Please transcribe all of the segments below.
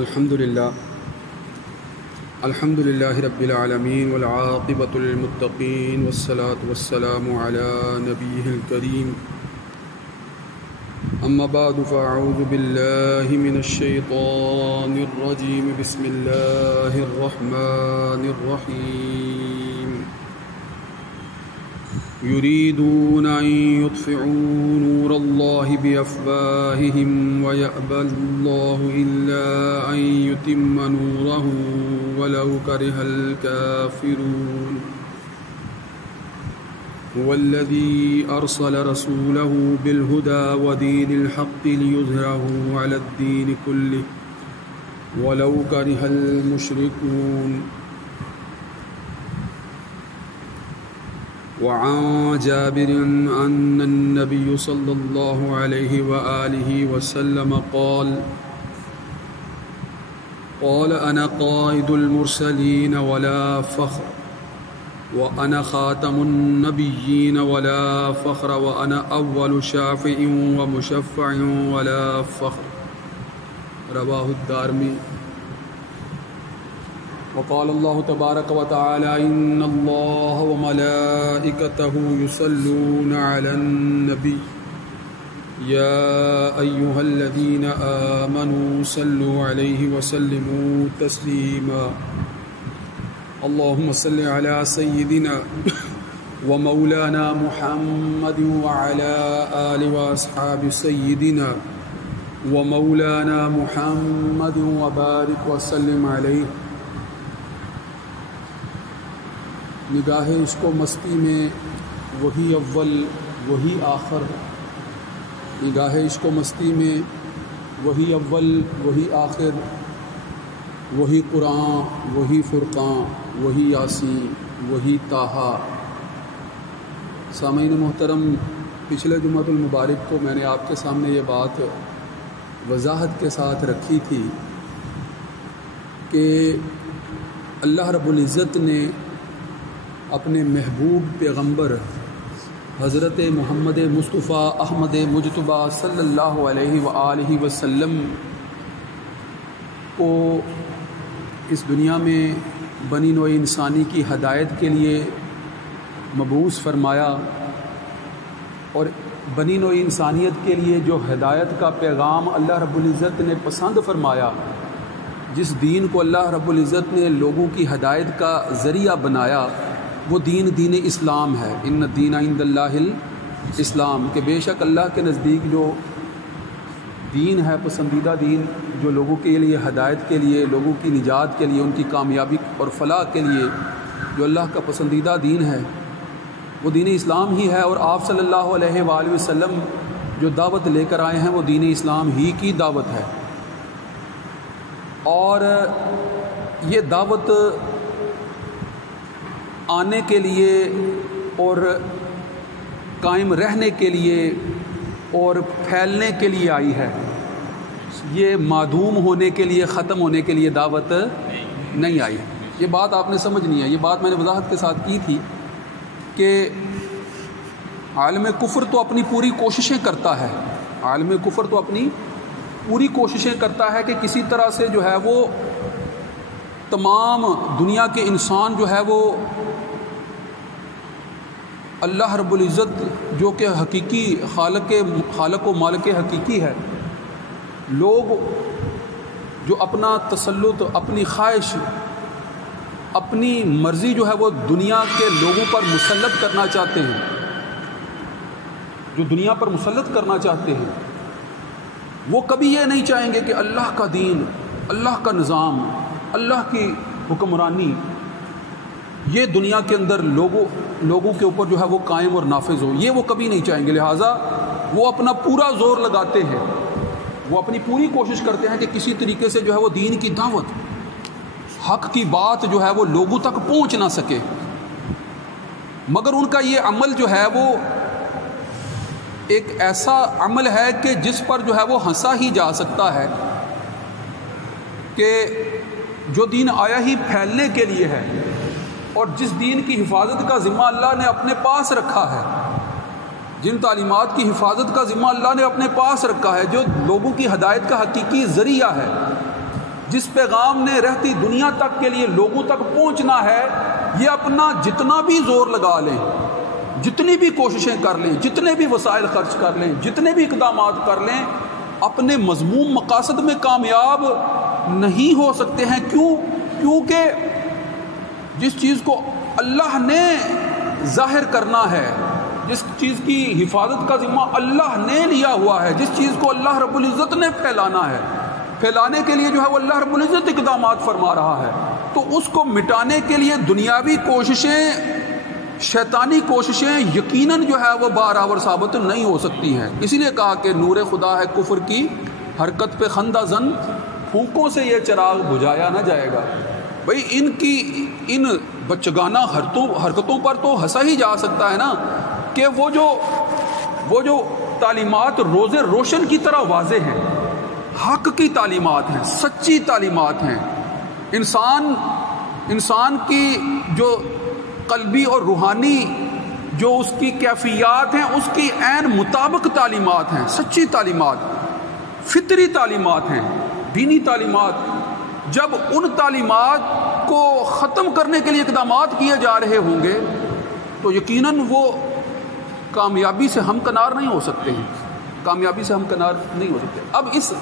الحمد لله رب العالمين والعاقبة للمتقين والصلاة والسلام على نبيه الكريم أما بعد فأعوذ بالله من الشيطان الرجيم بسم الله الرحمن الرحيم يريدون أن يطفئوا نور الله بأفواههم ويأبى الله إلا أن يتم نوره ولو كره الكافرون هو الذي أرسل رسوله بالهدى ودين الحق ليظهره على الدين كله ولو كره المشركون وعن جابر أن النبي صلى الله عليه وآله وسلم قال أنا قائد المرسلين ولا فخر وأنا خاتم النبيين ولا فخر وأنا أول شافع ومشفع ولا فخر رواه الدارمي وقال الله تبارك وتعالى إن الله وملائكته يصلون على النبي يا أيها الذين آمنوا صلوا عليه وسلموا تسليما اللهم صل على سيدنا ومولانا محمد وعلى آل وأصحاب سيدنا ومولانا محمد وبارك وسلم عليه نگاہ عشق و مستی میں وہی اول وہی آخر، نگاہ عشق و مستی میں وہی اول وہی آخر، وہی قرآن وہی فرقان وہی یاسین وہی طٰہٰ۔ سامعین محترم، پچھلے جمعۃ المبارک کو میں نے آپ کے سامنے یہ بات وضاحت کے ساتھ رکھی تھی کہ اللہ رب العزت نے اپنے محبوب پیغمبر حضرت محمد مصطفیٰ احمد مجتبیٰ صلی اللہ علیہ وآلہ وسلم کو اس دنیا میں بنی نوع انسانی کی ہدایت کے لیے مبعوث فرمایا، اور بنی نوع انسانیت کے لیے جو ہدایت کا پیغام اللہ رب العزت نے پسند فرمایا، جس دین کو اللہ رب العزت نے لوگوں کی ہدایت کا ذریعہ بنایا، وہ دین اسلام ہے۔ ان الدین عند اللہ الاسلام، کہ بے شک اللہ کے نزدیک جو دین ہے، پسندیدہ دین، جو لوگوں کے لیے ہدایت کے لیے، لوگوں کی نجات کے لیے، ان کی کامیابی اور فلاح کے لیے جو اللہ کا پسندیدہ دین ہے، وہ دین اسلام ہی ہے۔ اور آپ صلی اللہ علیہ وآلہ وسلم جو دعوت لے کر آئے ہیں، وہ دین اسلام ہی کی دعوت ہے۔ اور یہ دعوت آنے کے لیے اور قائم رہنے کے لیے اور پھیلنے کے لیے آئی ہے، یہ معدوم ہونے کے لیے، ختم ہونے کے لیے دعوت نہیں آئی۔ یہ بات آپ نے سمجھنی ہے۔ یہ بات میں نے وضاحت کے ساتھ کی تھی کہ عالم کفر تو اپنی پوری کوششیں کرتا ہے، عالم کفر تو اپنی پوری کوششیں کرتا ہے کہ کسی طرح سے جو ہے وہ تمام دنیا کے انسان جو ہے وہ اللہ رب العزت جو کہ حقیقی خالق و مالک حقیقی ہے، لوگ جو اپنا تسلط، اپنی خواہش، اپنی مرضی جو ہے وہ دنیا کے لوگوں پر مسلط کرنا چاہتے ہیں، جو دنیا پر مسلط کرنا چاہتے ہیں، وہ کبھی یہ نہیں چاہیں گے کہ اللہ کا دین، اللہ کا نظام، اللہ کی حکمرانی یہ دنیا کے اندر لوگوں کے اوپر جو ہے وہ قائم اور نافذ ہو، یہ وہ کبھی نہیں چاہیں گے۔ لہٰذا وہ اپنا پورا زور لگاتے ہیں، وہ اپنی پوری کوشش کرتے ہیں کہ کسی طریقے سے جو ہے وہ دین کی دعوت، حق کی بات جو ہے وہ لوگوں تک پہنچ نہ سکے۔ مگر ان کا یہ عمل جو ہے وہ ایک ایسا عمل ہے کہ جس پر جو ہے وہ ہنسا ہی جا سکتا ہے، کہ جو دین آیا ہی پھیلنے کے لیے ہے، اور جس دین کی حفاظت کا ذمہ اللہ نے اپنے پاس رکھا ہے، جن تعلیمات کی حفاظت کا ذمہ اللہ نے اپنے پاس رکھا ہے، جو لوگوں کی ہدایت کا حقیقی ذریعہ ہے، جس پیغام نے رہتی دنیا تک کے لیے لوگوں تک پہنچنا ہے، یہ اپنا جتنا بھی زور لگا لیں، جتنی بھی کوششیں کر لیں، جتنے بھی وسائل خرچ کر لیں، جتنے بھی اقدامات کر لیں، اپنے مذموم مقاصد میں کامیاب نہیں ہو سکتے ہیں۔ کیونکہ جس چیز کو اللہ نے ظاہر کرنا ہے، جس چیز کی حفاظت کا ذمہ اللہ نے لیا ہوا ہے، جس چیز کو اللہ رب العزت نے پھیلانا ہے، پھیلانے کے لیے جو ہے وہ اللہ رب العزت اقدامات فرما رہا ہے، تو اس کو مٹانے کے لیے دنیاوی کوششیں، شیطانی کوششیں یقیناً جو ہے وہ بارآور ثابت نہیں ہو سکتی ہیں۔ اسی لیے کہا کہ نور خدا ہے کفر کی حرکت پہ خندہ زن، پھونکوں سے یہ چراغ بجھایا نہ جائے گا۔ بھئی ان بچگانہ حرکتوں پر تو ہنسا ہی جا سکتا ہے نا، کہ وہ جو تعلیمات روز روشن کی طرح واضح ہیں، حق کی تعلیمات ہیں، سچی تعلیمات ہیں، انسان کی جو قلبی اور روحانی جو اس کی کیفیات ہیں اس کی عین مطابق تعلیمات ہیں، سچی تعلیمات، فطری تعلیمات ہیں، دینی تعلیمات۔ جب ان تعلیمات کو ختم کرنے کے لیے اقدامات کیے جا رہے ہوں گے تو یقیناً وہ کامیابی سے ہمکنار نہیں ہو سکتے ہیں، کامیابی سے ہمکنار نہیں ہو سکتے۔ اب اس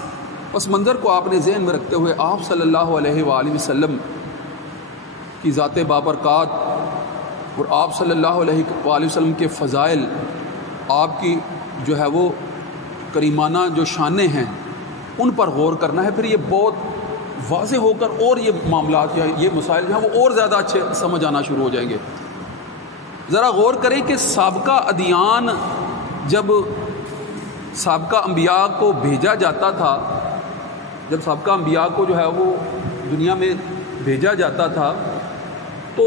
پس منظر کو آپ نے ذہن میں رکھتے ہوئے آپ صلی اللہ علیہ وآلہ وسلم کی ذات بابرکات اور آپ صلی اللہ علیہ وآلہ وسلم کے فضائل، آپ کی جو ہے وہ کریمانہ جو شانیں ہیں ان پر غور کرنا ہے۔ پھر یہ بہت واضح ہو کر اور یہ معاملات یا یہ مسائل جو ہیں وہ اور زیادہ اچھے سمجھ آنا شروع ہو جائیں گے۔ ذرا غور کریں کہ سابقہ ادیان، جب سابقہ انبیاء کو بھیجا جاتا تھا، جب سابقہ انبیاء کو جو ہے وہ دنیا میں بھیجا جاتا تھا، تو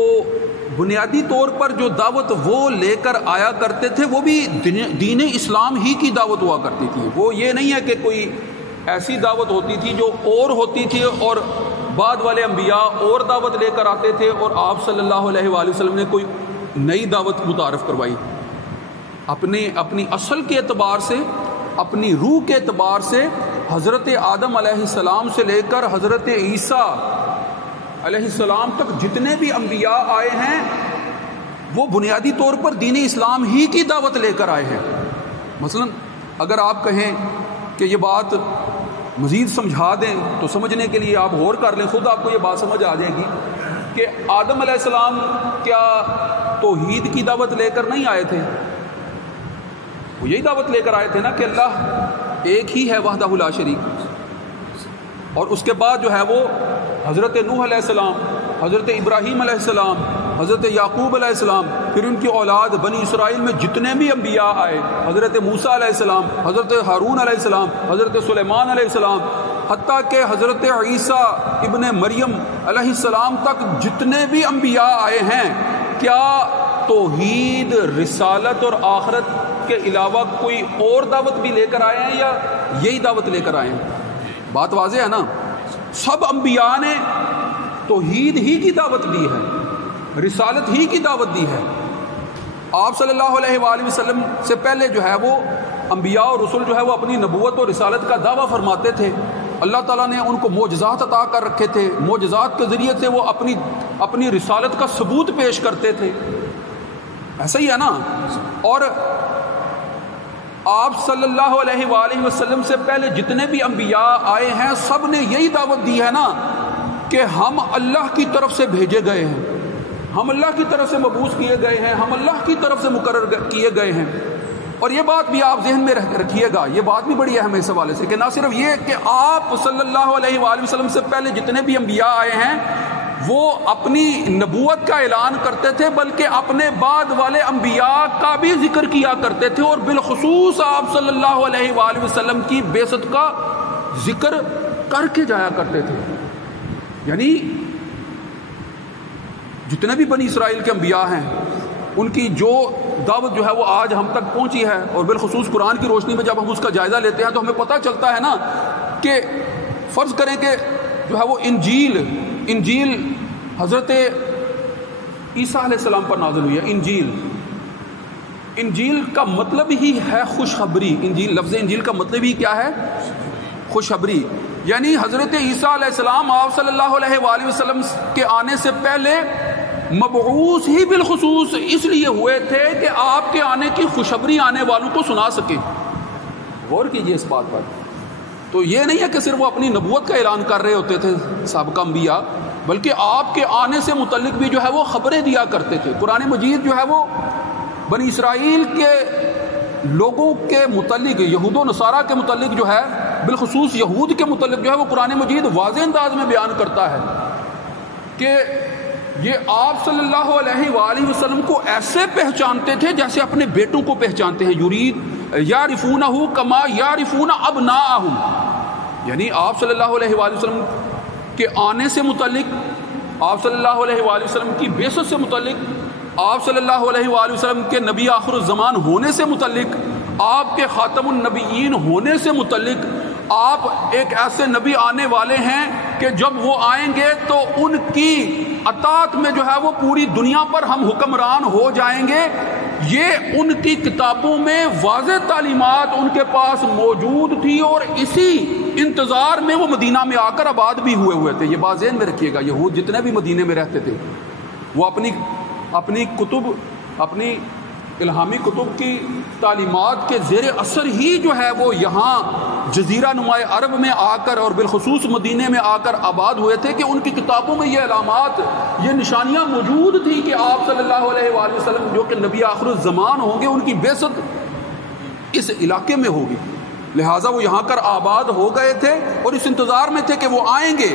بنیادی طور پر جو دعوت وہ لے کر آیا کرتے تھے وہ بھی دین اسلام ہی کی دعوت ہوا کرتی تھی۔ وہ یہ نہیں ہے کہ کوئی ایسی دعوت ہوتی تھی جو اور ہوتی تھی اور بعد والے انبیاء اور دعوت لے کر آتے تھے اور آپ صلی اللہ علیہ وآلہ وسلم نے کوئی نئی دعوت متعارف کروائی۔ اپنی اصل کے اعتبار سے، اپنی روح کے اعتبار سے حضرت آدم علیہ السلام سے لے کر حضرت عیسیٰ علیہ السلام تک جتنے بھی انبیاء آئے ہیں وہ بنیادی طور پر دین اسلام ہی کی دعوت لے کر آئے ہیں۔ مثلا اگر آپ کہیں کہ یہ بات مزید سمجھا دیں تو سمجھنے کے لیے آپ غور کر لیں، خود آپ کو یہ بات سمجھ آ جائے گی کہ آدم علیہ السلام کیا توحید کی دعوت لے کر نہیں آئے تھے؟ وہ یہی دعوت لے کر آئے تھے نا کہ اللہ ایک ہی ہے وحدہ لا شریک۔ اور اس کے بعد جو ہے وہ حضرت نوح علیہ السلام، حضرت ابراہیم علیہ السلام، حضرت یعقوب علیہ السلام، پھر ان کی اولاد بنی اسرائیل میں جتنے بھی انبیاء آئے، حضرت موسیٰ علیہ السلام، حضرت ہارون علیہ السلام، حضرت سلیمان علیہ السلام، حتیٰ کہ حضرت عیسیٰ ابن مریم علیہ السلام تک جتنے بھی انبیاء آئے ہیں، کیا توحید، رسالت اور آخرت کے علاوہ کوئی اور دعوت بھی لے کر آئے ہیں یا یہی دعوت لے کر آئے ہیں؟ بات واضح ہے نا، سب انبیاء نے توحید ہی کی دعوت دی ہے، رسالت ہی کی دعوت دی ہے۔ آپ صلی اللہ علیہ وآلہ وسلم سے پہلے جو ہے وہ انبیاء اور رسول جو ہے وہ اپنی نبوت اور رسالت کا دعویٰ فرماتے تھے۔ اللہ تعالیٰ نے ان کو معجزات عطا کر رکھے تھے، معجزات کے ذریعے سے وہ اپنی رسالت کا ثبوت پیش کرتے تھے۔ ایسا ہی ہے نا۔ اور آپ صلی اللہ علیہ وآلہ وسلم سے پہلے جتنے بھی انبیاء آئے ہیں سب نے یہی دعوت دی ہے نا کہ ہم اللہ کی طرف سے بھیجے گئے ہیں، ہم اللہ کی طرف سے مبعوث کیے گئے ہیں، ہم اللہ کی طرف سے مقرر کیے گئے ہیں۔ اور یہ بات بھی آپ ذہن میں رکھیے گا، یہ بات بھی بڑی اہم ہے اس حوالے سے کہ نہ صرف یہ کہ آپ صلی اللہ علیہ وآلہ وسلم سے پہلے جتنے بھی انبیاء آئے ہیں وہ اپنی نبوت کا اعلان کرتے تھے، بلکہ اپنے بعد والے انبیاء کا بھی ذکر کیا کرتے تھے، اور بالخصوص آپ صلی اللہ علیہ وآلہ وسلم کی بعثت کا ذکر کر کے جایا کرتے تھے۔ یعنی جتنے بھی بنی اسرائیل کے انبیاء ہیں ان کی جو دعوت جو ہے وہ آج ہم تک پہنچی ہے، اور بالخصوص قرآن کی روشنی میں جب ہم اس کا جائزہ لیتے ہیں تو ہمیں پتہ چلتا ہے نا کہ فرض کریں کہ جو ہے وہ انجیل حضرت عیسیٰ علیہ السلام پر نازل ہوئی ہے۔ انجیل کا مطلب ہی ہے خوشخبری۔ انجیل، لفظ انجیل کا مطلب ہی کیا ہے؟ خوشخبری۔ یعنی حضرت عیسیٰ علیہ السلام آپ صلی اللہ علیہ وآلہ وسلم کے آنے سے پہلے مبعوث ہی بالخصوص اس لیے ہوئے تھے کہ آپ کے آنے کی خوشخبری آنے والوں کو سنا سکیں. غور کیجئے اس بات پر. تو یہ نہیں ہے کہ صرف وہ اپنی نبوت کا اعلان کر رہے ہوتے تھے سابقہ انبیاء، بلکہ آپ کے آنے سے متعلق بھی جو ہے وہ خبریں دیا کرتے تھے. قرآن مجید جو ہے وہ بنی اسرائیل کے لوگوں کے متعلق، یہود و نصارہ کے متعلق جو ہے، بالخصوص یہود کے متعلق جو ہے وہ قرآن مجید واضح انداز میں بیان کرتا ہے کہ یہ آپ صلی اللہ علیہ وآلہ وسلم کو ایسے پہچانتے تھے جیسے اپنے بیٹوں کو پہچانتے ہیں. یعرفونہ کما یعرفون ابناءہم. یعنی آپ صلی اللہ علیہ وآلہ وسلم کے آنے سے متعلق، آپ صلی اللہ علیہ وآلہ وسلم کی بعثت سے متعلق، آپ صلی اللہ علیہ وآلہ وسلم کے نبی آخر الزمان ہونے سے متعلق، آپ کے خاتم النبیین ہونے سے متعلق، آپ ایک ایسے نبی آنے والے ہیں کہ جب وہ آئیں گے تو ان کی اطاعت میں جو ہے وہ پوری دنیا پر ہم حکمران ہو جائیں گے. یہ ان کی کتابوں میں واضح تعلیمات ان کے پاس موجود تھی، اور اسی انتظار میں وہ مدینہ میں آ کر آباد بھی ہوئے تھے. یہ بات ذہن میں رکھیے گا. یہود جتنے بھی مدینے میں رہتے تھے وہ اپنی کتب، اپنی الہامی کتب کی تعلیمات کے زیر اثر ہی جو ہے وہ یہاں جزیرہ نمائے عرب میں آ کر اور بالخصوص مدینے میں آ کر آباد ہوئے تھے کہ ان کی کتابوں میں یہ علامات، یہ نشانیاں موجود تھی کہ آپ صلی اللہ علیہ وآلہ وسلم جو کہ نبی آخر الزمان ہوں گے، ان کی بعثت اس علاقے میں ہوگی. لہٰذا وہ یہاں کر آباد ہو گئے تھے اور اس انتظار میں تھے کہ وہ آئیں گے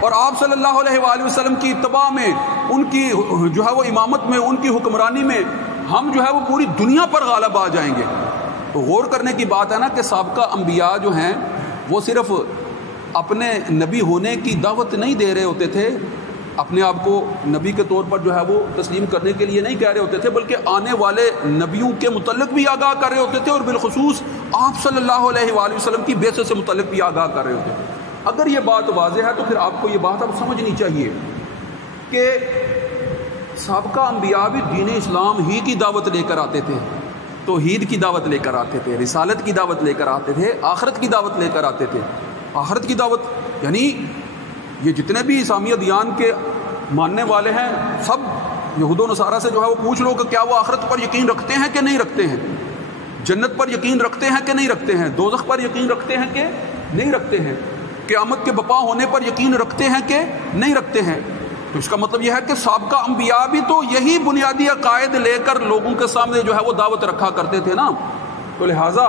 اور آپ صلی اللہ علیہ وآلہ وسلم کی اتباع میں، ان کی جو ہے وہ امامت میں، ان کی حکمرانی میں ہم جو ہے وہ پوری دنیا پر غالب آ جائیں گے. تو غور کرنے کی بات ہے نا کہ سابقہ انبیاء جو ہیں وہ صرف اپنے نبی ہونے کی دعوت نہیں دے رہے ہوتے تھے، اپنے آپ کو نبی کے طور پر جو ہے وہ تسلیم کرنے کے لیے نہیں کہہ رہے ہوتے تھے، بلکہ آنے والے نبیوں کے متعلق بھی آگاہ کر رہے ہوتے تھے، اور بالخصوص آپ صلی اللہ علیہ وآلہ وسلم کی بعثت سے متعلق بھی آگاہ کر رہے ہوتے تھے. اگر یہ بات واضح ہے تو پھر آپ کو یہ بات اب سمجھنی چاہیے کہ سابقہ انبیاء بھی دین اسلام ہی کی دعوت لے کر آتے تھے، توحید کی دعوت لے کر آتے تھے، رسالت کی دعوت لے کر آتے تھے، آخرت کی دعوت لے کر آتے تھے. آخرت کی دعوت یعنی یہ جتنے بھی اسلامی ادیان کے ماننے والے ہیں سب یہود و نصارہ سے جو ہے وہ پوچھ لو کہ کیا وہ آخرت پر یقین رکھتے ہیں کہ نہیں رکھتے ہیں، جنت پر یقین رکھتے ہیں کہ نہیں رکھتے ہیں، دوزخ پر یقین رکھتے ہیں کہ نہیں رکھتے ہیں، قیامت کے بپا ہونے پر یقین رکھتے ہیں کہ نہیں رکھتے ہیں. تو اس کا مطلب یہ ہے کہ سابقہ انبیاء بھی تو یہی بنیادی عقائد لے کر لوگوں کے سامنے جو ہے وہ دعوت رکھا کرتے تھے نا. تو لہٰذا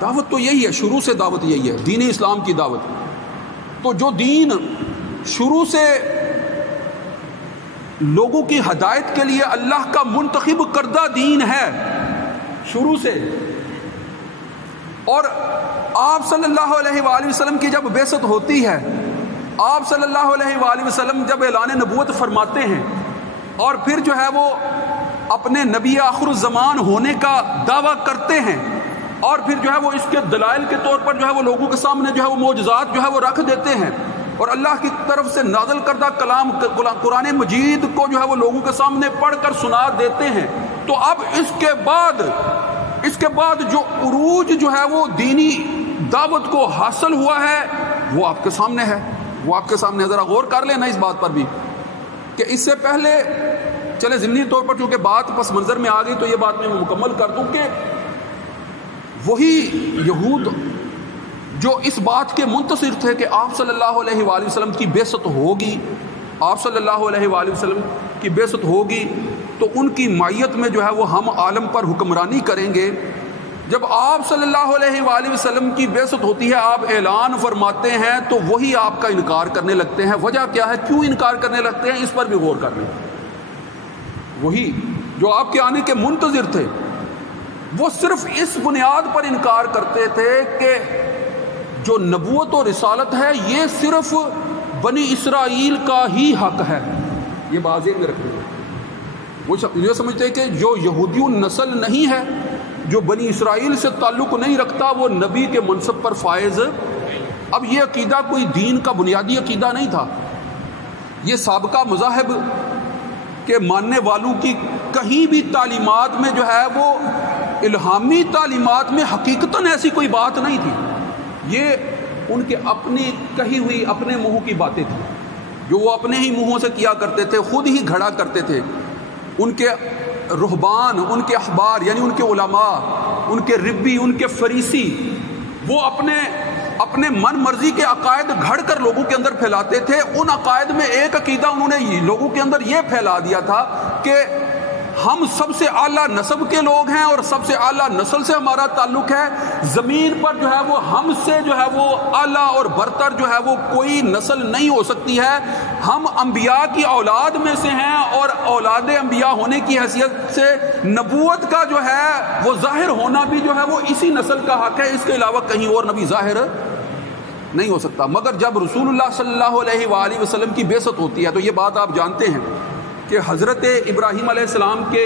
دعوت تو یہی ہے، شروع سے دعوت یہی ہے، دین اسلام کی دعوت. تو جو دین شروع سے لوگوں کی ہدایت کے لیے اللہ کا منتخب کردہ دین ہے شروع سے، اور آپ صلی اللہ علیہ وآلہ وسلم کی جب بعثت ہوتی ہے، آپ صلی اللہ علیہ وآلہ وسلم جب اعلان نبوت فرماتے ہیں اور پھر جو ہے وہ اپنے نبی آخر الزمان ہونے کا دعویٰ کرتے ہیں، اور پھر جو ہے وہ اس کے دلائل کے طور پر جو ہے وہ لوگوں کے سامنے جو ہے وہ معجزات جو ہے وہ رکھ دیتے ہیں، اور اللہ کی طرف سے نازل کردہ کلام قرآن مجید کو جو ہے وہ لوگوں کے سامنے پڑھ کر سنا دیتے ہیں. تو اب اس کے بعد جو عروج جو ہے وہ دینی دعوت کو حاصل ہوا ہے وہ آپ کے سامنے ہے، وہ آپ کے سامنے. ذرا غور کر لینا اس بات پر بھی کہ اس سے پہلے چلے ضمنی طور پر چونکہ بات پس منظر میں آ گئی تو یہ بات میں مکمل کر دوں کہ وہی یہود جو اس بات کے منتظر تھے کہ آپ صلی اللہ علیہ وآلہ وسلم کی بعثت ہوگی، آپ صلی اللہ علیہ وآلہ وسلم کی بعثت ہوگی تو ان کی معیت میں جو ہے وہ ہم عالم پر حکمرانی کریں گے. جب آپ صلی اللہ علیہ وآلہ وسلم کی بعثت ہوتی ہے، آپ اعلان فرماتے ہیں تو وہی آپ کا انکار کرنے لگتے ہیں. وجہ کیا ہے، کیوں انکار کرنے لگتے ہیں، اس پر بھی غور کر لیں. وہی جو آپ کے آنے کے منتظر تھے وہ صرف اس بنیاد پر انکار کرتے تھے کہ جو نبوت و رسالت ہے یہ صرف بنی اسرائیل کا ہی حق ہے. یہ بات ذہن میں رکھیں. وہ یہ سمجھتے ہیں کہ جو یہودی نسل نہیں ہے، جو بنی اسرائیل سے تعلق نہیں رکھتا، وہ نبی کے منصب پر فائز. اب یہ عقیدہ کوئی دین کا بنیادی عقیدہ نہیں تھا. یہ سابقہ مذاہب کے ماننے والوں کی کہیں بھی تعلیمات میں جو ہے وہ الہامی تعلیمات میں حقیقتاً ایسی کوئی بات نہیں تھی. یہ ان کے اپنی کہی ہوئی اپنے منہ کی باتیں تھیں جو وہ اپنے ہی منہوں سے کیا کرتے تھے، خود ہی گھڑا کرتے تھے. ان کے رہبان، ان کے احبار یعنی ان کے علماء، ان کے ربی، ان کے فریسی، وہ اپنے من مرضی کے عقائد گھڑ کر لوگوں کے اندر پھیلاتے تھے. ان عقائد میں ایک عقیدہ انہوں نے لوگوں کے اندر یہ پھیلا دیا تھا کہ ہم سب سے اعلیٰ نسب کے لوگ ہیں اور سب سے اعلیٰ نسل سے ہمارا تعلق ہے. زمین پر جو ہے وہ ہم سے جو ہے وہ اعلیٰ اور برتر جو ہے وہ کوئی نسل نہیں ہو سکتی ہے. ہم انبیاء کی اولاد میں سے ہیں اور اولاد انبیاء ہونے کی حیثیت سے نبوت کا جو ہے وہ ظاہر ہونا بھی جو ہے وہ اسی نسل کا حق ہے. اس کے علاوہ کہیں اور نبی ظاہر نہیں ہو سکتا. مگر جب رسول اللہ صلی اللہ علیہ وآلہ وسلم کی بعثت ہوتی ہے تو یہ بات آپ جانتے ہیں کہ حضرت ابراہیم علیہ السلام کے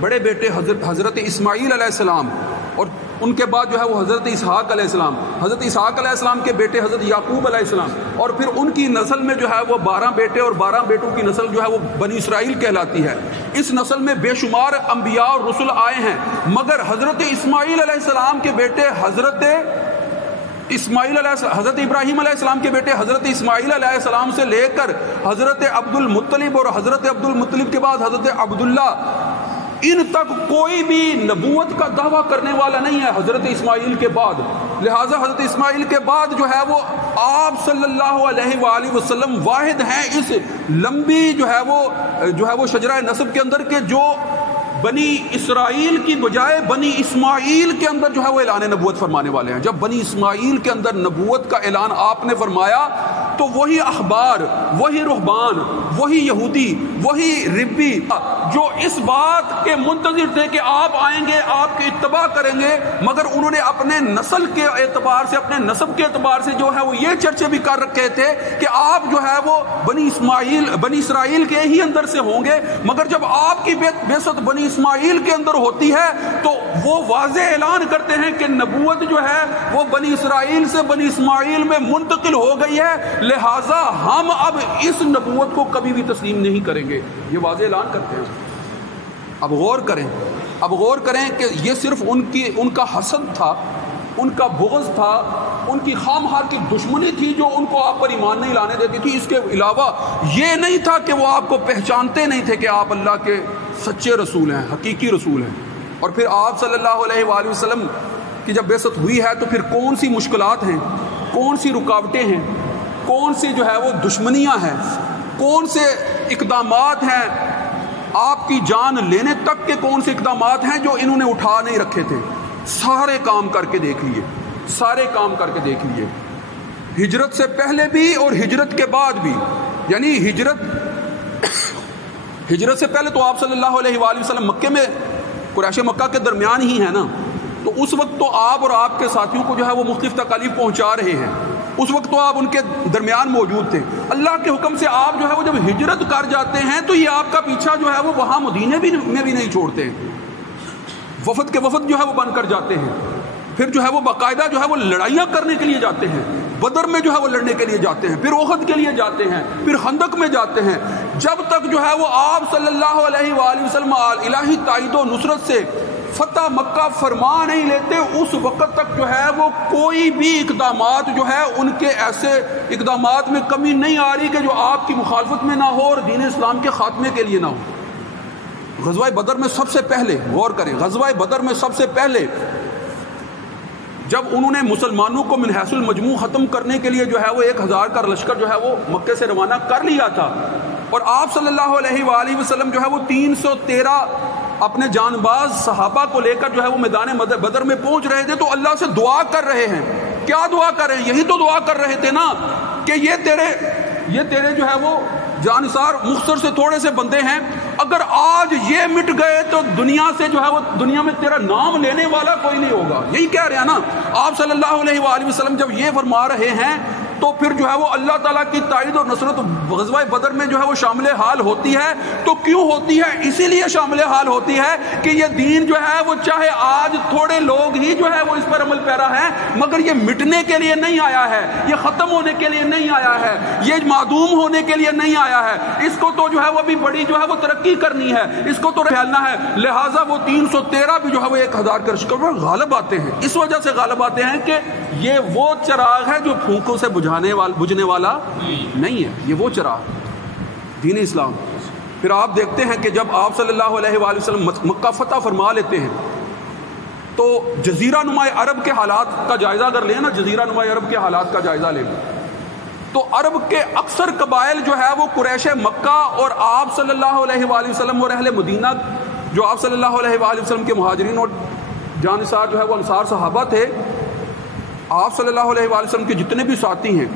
بڑے بیٹے حضرت اسماعیل علیہ السلام اور ان کے بعد جو ہے وہ حضرت اسحاق علیہ السلام، حضرت اسحاق علیہ السلام کے بیٹے حضرت یعقوب علیہ السلام، اور پھر ان کی نسل میں جو ہے وہ 12 بیٹے اور 12 بیٹوں کی نسل جو ہے وہ بنی اسرائیل کہلاتی ہے. اس نسل میں بے شمار انبیاء اور رسل آئے ہیں، مگر حضرت اسماعیل علیہ السلام کے بیٹے حضرت ابراہیم علیہ السلام کے بیٹے حضرت اسماعیل علیہ السلام سے لے کر حضرت عبد المطلب اور حضرت عبد المطلب کے بعد حضرت عبداللہ، ان تک کوئی بھی نبوت کا دعویٰ کرنے والا نہیں ہے حضرت اسماعیل کے بعد. لہٰذا حضرت اسماعیل کے بعد جو ہے وہ آپ صلی اللہ علیہ وآلہ وسلم واحد ہیں اس لمبی جو ہے وہ شجرہ نسب کے اندر کے جو بنی اسرائیل کی بجائے بنی اسماعیل کے اندر جو ہے وہ اعلان نبوت فرمانے والے ہیں. جب بنی اسماعیل کے اندر نبوت کا اعلان آپ نے فرمایا تو وہی احبار، وہی رہبان، وہی یہودی، وہی ربی جو اس بات کے منتظر تھے کہ آپ آئیں گے، آپ کی اتباع کریں گے، مگر انہوں نے اپنے نسل کے اعتبار سے، اپنے نسب کے اعتبار سے جو ہے وہ یہ چرچے بھی کر رکھے تھے کہ آپ جو ہے وہ بنی اسرائیل کے ہی اندر سے ہوں گے. مگر جب آپ کی بعثت بنی اسماعیل کے اندر ہوتی ہے تو وہ واضح اعلان کرتے ہیں کہ نبوت جو ہے وہ بنی اسرائیل سے بنی اسماعیل میں منتقل ہو گئی ہے، لہٰذا ہم اب اس نبوت کو کبھی بھی تسلیم نہیں کریں گے. یہ واضح اعلان کرتے ہیں. اب غور کریں کہ یہ صرف ان کا حسد تھا، ان کا بغض تھا، ان کی خامخواہ کی دشمنی تھی جو ان کو آپ پر ایمان نہیں لانے دیتی تھی. اس کے علاوہ یہ نہیں تھا کہ وہ آپ کو پہچانتے نہیں تھے کہ آپ اللہ کے سچے رسول ہیں، حقیقی رسول ہیں. اور پھر آپ صلی اللہ علیہ وآلہ وسلم کی جب بعثت ہوئی ہے تو پھر کون سی مشکلات ہیں، کون سی رکاوٹیں ہیں، کون سی جو ہے وہ دشمنیاں ہیں، کون سے اقدامات ہیں، آپ کی جان لینے تک کے کون سے اقدامات ہیں جو انہوں نے اٹھا نہیں رکھے تھے. سارے کام کر کے دیکھ لیے، ہجرت سے پہلے بھی اور ہجرت کے بعد بھی. یعنی ہجرت سے پہلے تو آپ صلی اللہ علیہ وآلہ وسلم مکے میں قریش مکہ کے درمیان ہی ہیں نا، تو اس وقت تو آپ اور آپ کے ساتھیوں کو جو ہے وہ مختلف تکالیف پہنچا رہے ہیں. اس وقت تو آپ ان کے درمیان موجود تھے. اللہ کے حکم سے آپ جو ہے وہ جب ہجرت کر جاتے ہیں تو یہ آپ کا پیچھا جو ہے وہ وہاں مدینے میں بھی نہیں چھوڑتے، وفد کے وفد جو ہے وہ بن کر جاتے ہیں. پھر جو ہے وہ باقاعدہ جو ہے وہ لڑائیاں کرنے کے لیے جاتے ہیں، بدر میں جو ہے وہ لڑنے کے لیے جاتے ہیں، پھر احد کے لیے جاتے ہیں، پھر خندق میں جاتے ہیں. جب تک جو ہے وہ آپ صلی اللہ علیہ وآلہ وسلم الہی تائید و نصرت سے فتح مکہ فرما نہیں لیتے، اس وقت تک جو ہے وہ کوئی بھی اقدامات جو ہے ان کے ایسے اقدامات میں کمی نہیں آ رہی کہ جو آپ کی مخالفت میں نہ ہو اور دین اسلام کے خاتمے کے لیے نہ ہو. غزوہ بدر میں سب سے پہلے غور کریں، غزوہ بدر میں سب سے پہلے جب انہوں نے مسلمانوں کو من حیث المجموع ختم کرنے کے لیے جو ہے وہ 1000 کا لشکر جو ہے وہ مکے سے روانہ کر لیا تھا، اور آپ صلی اللہ علیہ وآلہ وسلم جو ہے وہ 313 اپنے جان باز صحابہ کو لے کر جو ہے وہ میدان بدر میں پہنچ رہے تھے، تو اللہ سے دعا کر رہے ہیں. کیا دعا کر رہے ہیں؟ یہی تو دعا کر رہے تھے نا کہ یہ تیرے جو ہے وہ جانثار مختصر سے تھوڑے سے بندے ہیں، اگر آج یہ مٹ گئے تو دنیا سے جو ہے وہ دنیا میں تیرا نام لینے والا کوئی نہیں ہوگا. یہی کہہ رہے ہیں نا آپ صلی اللہ علیہ وآلہ وسلم. جب یہ فرما رہے ہیں تو پھر جو ہے وہ اللہ تعالیٰ کی تائید اور نصرت غزوہ بدر میں جو ہے وہ شامل حال ہوتی ہے. تو کیوں ہوتی ہے؟ اسی لیے شامل حال ہوتی ہے کہ یہ دین جو ہے وہ چاہے آج تھوڑے لوگ ہی جو ہے وہ اس پر عمل پیرا ہیں، مگر یہ مٹنے کے لیے نہیں آیا ہے، یہ ختم ہونے کے لیے نہیں آیا ہے، یہ معدوم ہونے کے لیے نہیں آیا ہے. اس کو تو جو ہے وہ بھی بڑی جو ہے وہ ترقی کرنی ہے، اس کو تو پھیلنا ہے. لہٰذا وہ 313 بھی جو ہے وہ 1000 کا شکر پر غالب آتے ہیں. اس وجہ سے غالب آتے ہیں کہ یہ وہ چراغ ہے جو پھونکوں سے بجھنے والا نہیں ہے. یہ وہ چراغ دین اسلام. پھر آپ دیکھتے ہیں کہ جب آپ صلی اللہ علیہ وآلہ وسلم مکہ فتح فرما لیتے ہیں تو جزیرہ نما عرب کے حالات کا جائزہ اگر لیں نا، جزیرہ نما عرب کے حالات کا جائزہ لیں تو عرب کے اکثر قبائل جو ہے وہ قریش مکہ اور آپ صلی اللہ علیہ وآلہ وسلم اور اہل مدینہ جو آپ صلی اللہ علیہ وآلہ وسلم کے مہاجرین اور جانثار جو ہے وہ انصار صحابہ تھے. آپ صلی اللہ علیہ وآلہ وسلم کے جتنے بھی ساتھی ہیں،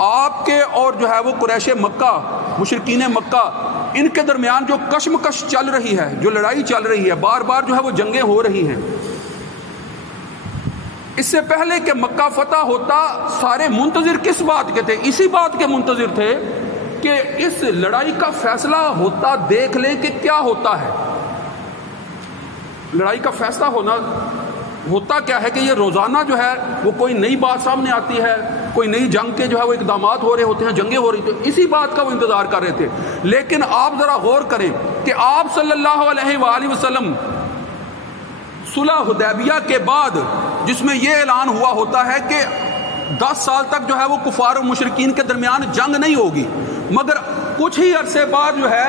آپ کے اور جو ہے وہ قریش مکہ مشرکین مکہ ان کے درمیان جو کشمکش چل رہی ہے، جو لڑائی چل رہی ہے، بار بار جو ہے وہ جنگیں ہو رہی ہیں. اس سے پہلے کہ مکہ فتح ہوتا سارے منتظر کس بات کے تھے؟ اسی بات کے منتظر تھے کہ اس لڑائی کا فیصلہ ہوتا دیکھ لیں کہ کیا ہوتا ہے. لڑائی کا فیصلہ ہوتا کیا ہے کہ یہ روزانہ جو ہے وہ کوئی نئی بات سامنے آتی ہے، کوئی نئی جنگ کے جو ہے وہ اقدامات ہو رہے ہوتے ہیں، جنگیں ہو رہی تھیں. اسی بات کا وہ انتظار کر رہے تھے. لیکن آپ ذرا غور کریں کہ آپ صلی اللہ علیہ وآلہ وسلم صلح حدیبیہ کے بعد جس میں یہ اعلان ہوا ہوتا ہے کہ 10 سال تک جو ہے وہ کفار و مشرکین کے درمیان جنگ نہیں ہوگی، مگر کچھ ہی عرصے بعد جو ہے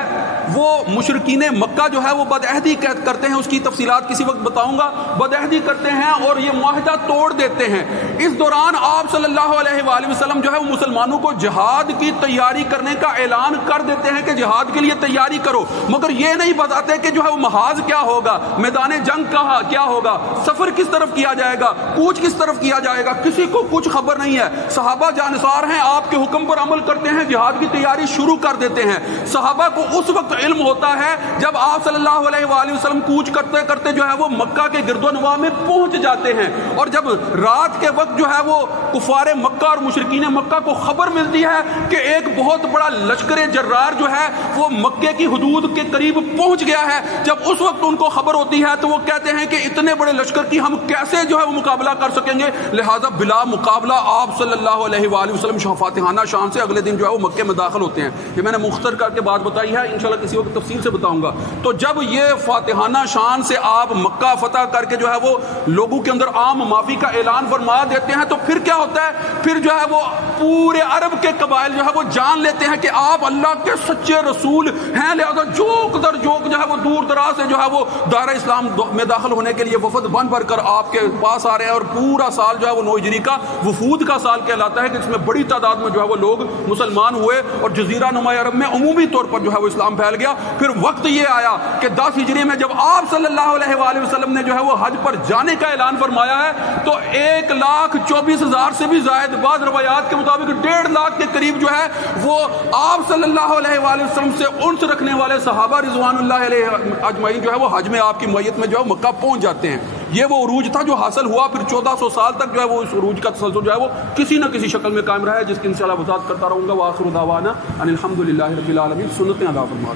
وہ مشرکین مکہ جو ہے وہ بدعہدی کرتے ہیں. اس کی تفصیلات کسی وقت بتاؤں گا. بدعہدی کرتے ہیں اور یہ معاہدہ توڑ دیتے ہیں. اس دوران آپ صلی اللہ علیہ وآلہ وسلم جو ہے وہ مسلمانوں کو جہاد کی تیاری کرنے کا اعلان کر دیتے ہیں کہ جہاد کے لیے تیاری کرو، مگر یہ نہیں بتاتے کہ جو ہے وہ محاذ کیا ہوگا، میدان جنگ کہاں کیا ہوگا، سفر کس طرف کیا جائے گا، کوچ کس طرف کیا جائے گا. کسی کو کچھ خبر نہیں ہے. صحابہ جانثار ہیں، آپ کے حکم پر عمل کرتے ہیں، جہاد کی تیاری شروع کر دیتے ہیں. صحابہ کو اس وقت علم ہوتا ہے جب آپ صلی اللہ علیہ وآلہ وسلم کوچ کرتے کرتے جو ہے وہ مکہ کے گرد و نواح میں پہنچ جاتے ہیں، اور جب رات کے وقت جو ہے وہ کفار مکہ اور مشرکین مکہ کو خبر ملتی ہے کہ ایک بہت بڑا لشکر جرار جو ہے وہ مکے کی حدود کے قریب پہنچ گیا ہے، جب اس وقت ان کو خبر ہوتی ہے تو وہ کہتے ہیں کہ اتنے بڑے لشکر کی ہم کیسے جو ہے وہ مقابلہ کر سکیں گے. لہٰذا بلا مقابلہ آپ صلی اللہ علیہ وآلہ وسلم فاتحانہ شان سے اگلے دن جو ہے وہ مکے میں داخل ہوتے ہیں. یہ میں نے مختصر کر کے بات بتائی ہے، انشاءاللہ کسی وقت تفصیل سے بتاؤں گا. تو جب یہ فاتحانہ شان سے آپ مکہ فتح کر کے جو ہے وہ لوگوں کے اندر عام معافی کا اعلان فرما دیتے ہیں تو پھر کیا ہوتا ہے؟ پھر جو ہے وہ پورے عرب کے قبائل جو ہے وہ جان لیتے ہیں کہ آپ اللہ کے سچے رسول ہیں. لہذا جوک در جوک جو ہے وہ دور دراز سے جو ہے وہ دائرہ اسلام میں داخل ہونے کے لیے وفد بن بھر کر آپ کے پاس آ رہے ہیں. اور پورا سال جو ہے وہ 9 ہجری کا وفود کا سال کہلاتا ہے کہ اس میں بڑی تعداد میں جو ہے وہ لوگ مسلمان ہوئے اور جزیرہ نما عرب میں عمومی طور پر جو ہے وہ اسلام پھیل گیا. پھر وقت یہ آیا کہ 10 ہجری میں جب آپ صلی اللہ علیہ وآلہ وسلم نے جو ہے وہ حج پر جانے کا اعلان فرمایا ہے تو 1,24,000 سے بھی زائد، بعض روایات کے مطابق 1.5 لاکھ کے قریب جو ہے وہ آپ صلی اللہ علیہ وآلہ وسلم سے انس رکھنے والے صحابہ رضوان اللہ علیہ اجمعین جو ہے وہ حج میں آپ کی معیت میں جو ہے مکہ پہنچ جاتے ہیں. یہ وہ عروج تھا جو حاصل ہوا. پھر 1400 سال تک جو ہے وہ اس عروج کا تسلسل جو ہے وہ کسی نہ کسی شکل میں قائم رہا ہے، جس کی انشاءاللہ وضاحت کرتا رہوں گا. وآخر دعوانا ان الحمد للہ رب العالمین. سنتیں ادا فرما.